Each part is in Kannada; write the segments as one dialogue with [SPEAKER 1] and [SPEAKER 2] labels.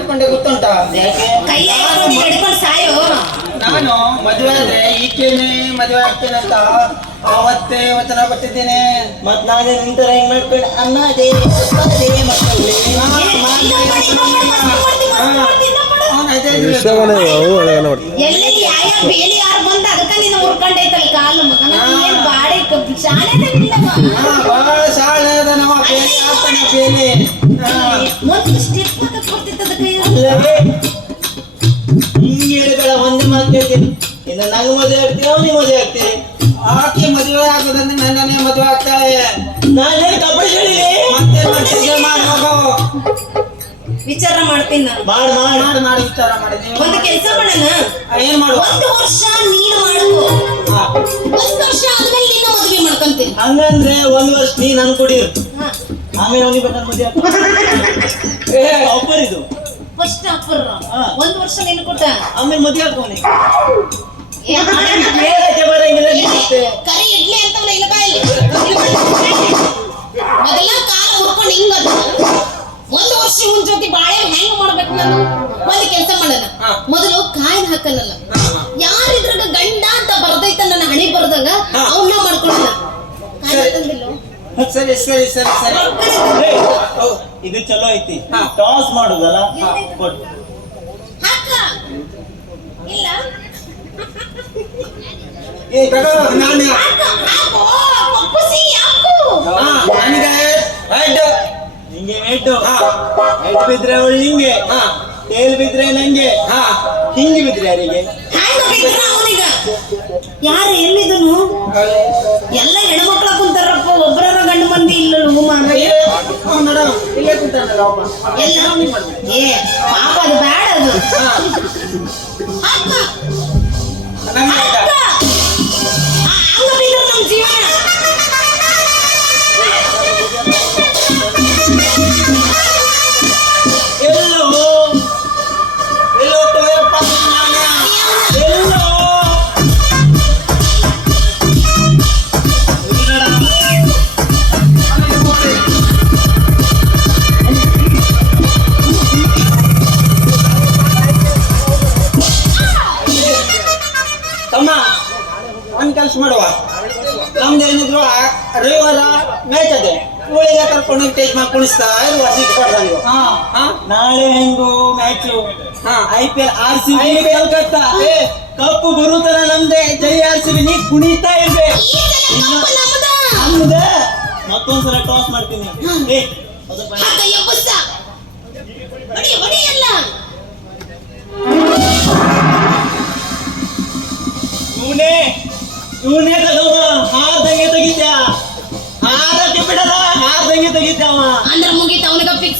[SPEAKER 1] ಕಟ್ಕೊಂಡೆ ಗೊತ್ತುಂಟಾ ನಾನು ಮದುವೆ ಆದ್ರೆ ಈಕೆನೆ ಮದುವೆ ಆಗ್ತೇನೆ ಅಂತ ಅವತ್ತೇ ವಚನ ಕೊಟ್ಟಿದ್ದೇನೆ
[SPEAKER 2] ಮತ್ ನಾನೇ ನಿಂತರ ಹೆಂಗ್ ಮಾಡ್ಕೊಂಡು ಅನ್ನ ಅದೇ ಅದೇ ಮಕ್ಕಳೇ
[SPEAKER 1] ಅವ್ನು ಅದೇ
[SPEAKER 3] ವಿಷವನೇ ಅವು ಒಳಗನೆ ಮಾಡ್ತಾರೆ
[SPEAKER 4] ಯಾಯ ಬೇಲಿ ಯಾರು ಬಂದ ಅದಕ್ಕ ನಿನ್ನ ಮುರ್ಕೊಂಡೈತಲ್ಲ ಕಾಲು ಮಗನ ಬಾಡಿ ಕಬ್ಬಿ ಶಾಲೆನೇ ಇಲ್ಲವ
[SPEAKER 1] ಹಾ, ಬಹಳ ಸಾಳೆ ಅದ ನಮ್ಮ ಬೇಲಿ ಆಗ್ತಾನೆ ಬೇಲಿ
[SPEAKER 2] ಅಲ್ಲವೇ ಹಿಂಗೆ ಹೇಳಿಗಳ ಒಂದೇ ಮಾತು ಕೇಳ್ತೀನಿ ಇನ್ನು ನಂಗೆ ಮದುವೆ ಆಗ್ತೀವಿ ಅವನಿಗೆ ಮದುವೆ ಆಗ್ತೀವಿ
[SPEAKER 1] ಆಕೆ ಮದುವೆ ಆಗೋದಂದ್ರೆ ನನ್ನನ್ನೇ ಮದುವೆ ಆಗ್ತಾಳೆ.
[SPEAKER 2] ನಾನೇ ಕಬಡ್ಡಿ ಹೇಳಿಲಿ
[SPEAKER 1] ಮತ್ತೆ ಮತ್ತೆ ಮಾಡಿ ಹೋಗೋ
[SPEAKER 4] ವಿಚಾರ ಮಾಡ್ತೀನಿ ನಾನು.
[SPEAKER 2] ಮಾಡ್ ಮಾಡ್.
[SPEAKER 1] ಮಾಡಿ ಮಾಡಿ ವಿಚಾರ ಮಾಡಿ. ನೀವು
[SPEAKER 4] ಒಂದು ಕೆಲಸ ಮಾಡೋಣ?
[SPEAKER 1] ಏನ್ ಮಾಡು
[SPEAKER 4] ಒಂದು ವರ್ಷ ನೀನು ಮಾಡ್ಕೋ.
[SPEAKER 1] ಹಾ.
[SPEAKER 4] ಒಂದು ವರ್ಷ ಆದ್ಮೇಲೆ ನಿನ್ನ ಮದುವೆ ಮಾಡ್ಕೊಂತೀನಿ.
[SPEAKER 2] ಹಂಗಂದ್ರೆ ಒಂದು ವರ್ಷ ನೀ ನನ್ ಕುಡೀರ್ ಆಮೇಲೆ ಅವನಿಗೆ ಬೇಕಾದ್ರೆ ಮದುವೆ ಒಬ್ಬರಿದು.
[SPEAKER 4] ಫಸ್ಟ್ ಆಫರ್
[SPEAKER 2] ಒಂದ್
[SPEAKER 4] ಒಂದು ವರ್ಷ ನೀನು ಕೊಟ್ಟ.
[SPEAKER 2] ಆಮೇಲೆ ಮದುವೆ ಹಾಕೋನಿ
[SPEAKER 4] ಕರಿ ಇಡ್ಲಿ ಅಂತವಲ್ಲ ಇಲ್ಲ ಬಾ ಇಲ್ಲಿ ಮೊದಲ ಕಾಲ ಮುರ್ಕೊಂಡು ಹಿಂಗ ಒಂದು ವರ್ಷ ಇವನ್ ಜೊತೆ ಬಾಳೆ ಹೆಂಗ್ ಮಾಡ್ಬೇಕು ನಾನು? ಒಂದು ಕೆಲಸ ಮಾಡೋಣ. ಮೊದಲು ಕಾಯಿನ ಹಾಕನಲ್ಲ.
[SPEAKER 1] ಹಾ, ಹಾ.
[SPEAKER 4] ಯಾರಿದ್ರಾಗ ಗಂಡ ಅಂತ ಬರ್ದೈತ ನನ್ನ ಹಣೆ ಬರ್ದಾಗ. ಅವನ್ನ ಮಾಡ್ಕೊಳ್ಳೋಣ ಕಾಯಿ. ತಂದಿಲ್ಲ?
[SPEAKER 1] ಸರಿ ಸರಿ ಸರಿ ಸರಿ.
[SPEAKER 2] ಏ, ಇದು ಚಲೋ ಐತಿ.
[SPEAKER 1] ಹಾ.
[SPEAKER 2] ಟಾಸ್ ಮಾಡುದಲ್ಲ ಕೊಟ್ಟು
[SPEAKER 4] ಹಾಕ ಇಲ್ಲ.
[SPEAKER 1] ಏ ತಗೋ ನಾನು.
[SPEAKER 4] ಹಾಕು ಹಾಕೋ.
[SPEAKER 1] ಹಾ, ನನಗೆ ಹೆಡ್
[SPEAKER 2] ನಿಂಗೆ ಏಟು
[SPEAKER 1] ಹಾ.
[SPEAKER 2] ಹೆಡ್ ಬಿದ್ರೆ ಅವಳು ಹಿಂಗೆ
[SPEAKER 1] ಹಾ.
[SPEAKER 2] ತೇಲ್ ಬಿದ್ರೆ ನಂಗೆ.
[SPEAKER 1] ಹಾ.
[SPEAKER 2] ಹಿಂಗೆ ಬಿದ್ರೆ ಯಾರಿಗೆ?
[SPEAKER 4] ಅವನಿಗ ಯಾರು ಎಲ್ಲಿದನು? ಎಲ್ಲ ಹೆಣ್ಮಕ್ಳ ಕುಂತಾರಪ್ಪ ಒಬ್ಬರ ಗಂಡು ಮಂದಿ ಇಲ್ಲ ಮಾರ
[SPEAKER 1] ಏ, ಅವ್ನು ನೋಡು, ಇಲ್ಲೇ ಕೂತಾನಲ್ಲ ಒಬ್ಬ.
[SPEAKER 4] ಎಲ್ಲ ಏ ಪಾಪ ಅದು ಬ್ಯಾಡ ಅದು
[SPEAKER 1] ಹಾ,
[SPEAKER 4] ಹಾಕ
[SPEAKER 1] ನನಗೆ ಹೆಡ್.
[SPEAKER 4] ಹಾಕ ಆ, ಹಂಗ ಬಿದ್ರ ನಮ್ ಜೀವನ
[SPEAKER 1] ಊಳಿಗೆ ಕರ್ಕೊಂಡು ಟೇಸ್ಟ್ ಮಾಡಿ ಕುಣಿಸ್ತಾ ಇರುವ ಸೀಟ್ ಕೊಡ್ದಂಗೆ
[SPEAKER 2] ಹಾ.
[SPEAKER 1] ಹಾ?
[SPEAKER 2] ನಾಳೆ ಹೆಂಗು ಮ್ಯಾಚ್
[SPEAKER 1] ಹಾ.
[SPEAKER 2] I P L R C B Calcutta ಏ ಕಪ್ಪು ಬರುತರ ನಮ್ದೆ. ಜೈ ಆರ್ ಸಿ ಬಿ ನೀ ಕುಣಿತಾ
[SPEAKER 4] ಇದೆ ನಮ್ದ.
[SPEAKER 2] ಮತ್ತೊಂದ್ಸಲ ಟಾಸ್ ಮಾಡ್ತೀನಿ. ಏ ಇವನೇ ಇವನೇ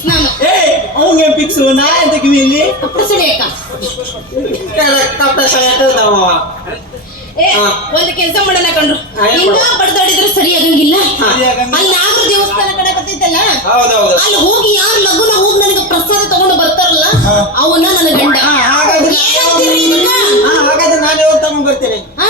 [SPEAKER 4] ಫಿಕ್ಸ್ ನಾನು
[SPEAKER 2] ಏ ಅವಂಗೆ ಫಿಕ್ಸು ನಾ ಎಂತ ಕಿವಿ ಇಲ್ಲಿ
[SPEAKER 4] ಕಪ್ಪು ಸುಡಿಯಕ್ಕ
[SPEAKER 1] ಕಪ್ಪ ಸೆಳೆತದವ
[SPEAKER 4] ಏ. ಒಂದು ಕೆಲಸ ಮಾಡೋಣ ಕಣ್ರು
[SPEAKER 1] ಮಾಡು?
[SPEAKER 4] ಬಡ್ದಾಡಿದ್ರೆ ಸರಿ ಆಗಂಗಿಲ್ಲ. ಅಲ್ಲಿ ನಾಗರ ದೇವಸ್ಥಾನ ಕಡೆ ಬರ್ತೈತಲ್ಲ ಅಲ್ಲಿ ಹೋಗಿ ಯಾರು ಲಗುನ ಹೋಗಿ ನನಗೆ ಪ್ರಸಾದ ತಗೊಂಡು ಬರ್ತಾರಲ್ಲ. ಅವನ್ನ ನನ್ನ ಗಂಡ
[SPEAKER 1] ಹಾಗಾದ್ರೆ ನಾನು ತಗೊಂಡ್ ಬರ್ತೀನಿ
[SPEAKER 4] ಹಾ?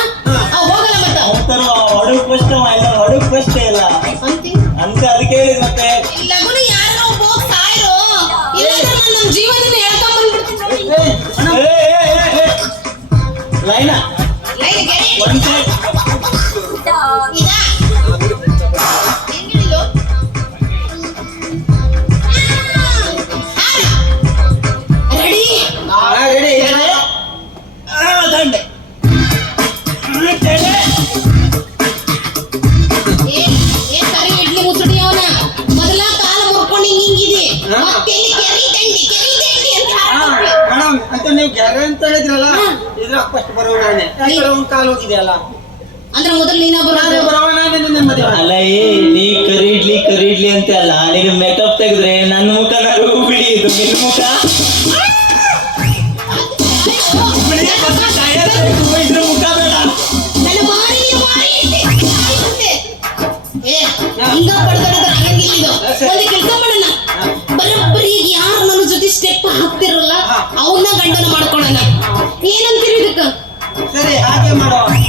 [SPEAKER 4] ಅಂತ
[SPEAKER 1] ನೀವು ಗ್ಯಾರೆ ಅಂತ ಹೇಳಿದ್ರಲ್ಲ ಇದ್ರ ಫಸ್ಟ್ ಬರೋಣ ಯಾಕಂದ್ರೆ ಅವ್ನ್ ಕಾಲು ಹೋಗಿದೆಯಲ್ಲ
[SPEAKER 4] ಅಂದ್ರೆ ಮೊದಲು ನೀನ
[SPEAKER 1] ನಾನೇ ಬರೋಣ ನಿನ್ನ ಮದುವೆ.
[SPEAKER 2] ಅಲ್ಲ ಏ ನೀ ಕರೀಡ್ಲಿ ಕರೀಡ್ಲಿ ಅಂತ ಅಲ್ಲ ನೀನು ಮೇಕಪ್ ಸರಿ ಹಾಗೆ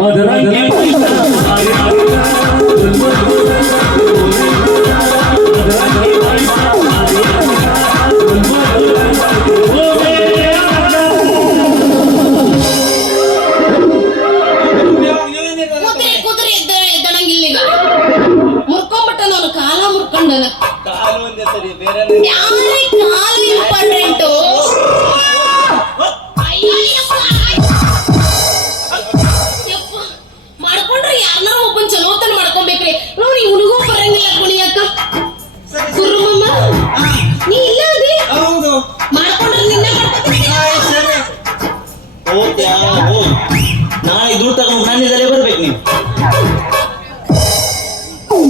[SPEAKER 4] மதுரை ಮುರ್ಕೊಂಡ್ಬಿಟ್ಟ ನಾನು ಕಾಲ ಮುರ್ಕೊಂಡನ ಕಾಲು ಒಂದೇ
[SPEAKER 1] ಸರಿ
[SPEAKER 5] ಬೇರೆ